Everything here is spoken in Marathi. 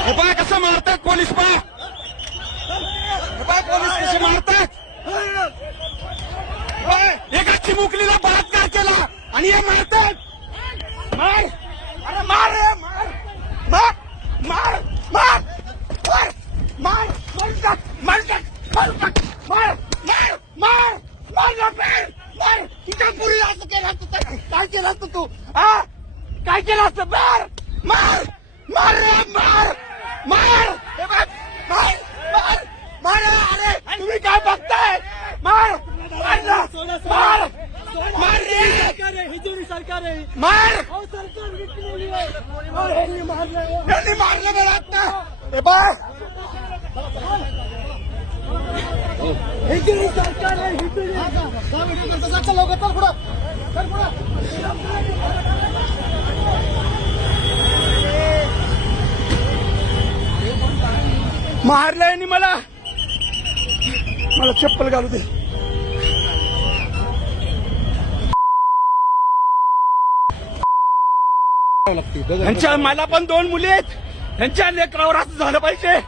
हे पाय कसं मारतात पोलीस पाय, हे पाय पोलीस कसे मारतात. एका चिमुकलीला बलात्कार केला आणि हे मारतात. मार, अरे मार रे, मार मार मार मार मार मार मार मार मार मार मार मार मार. तुझ्या पुरीला असं केलं असतं, काय केलं असतं तू? हा, काय केलं असतं? मार मार मार रे, मार मार मार मार मार. अरे तुम्ही काय बघताय? मार मार मार मार रे. सरकार आहे मार. सरकार यांनी मारलं मला आता. हे बाय सरकार आहे मारलं यांनी मला. मला चप्पल घालू दे. यांच्या मला पण 2 मुली आहेत. यांच्या लेकरावर असं झालं पाहिजे.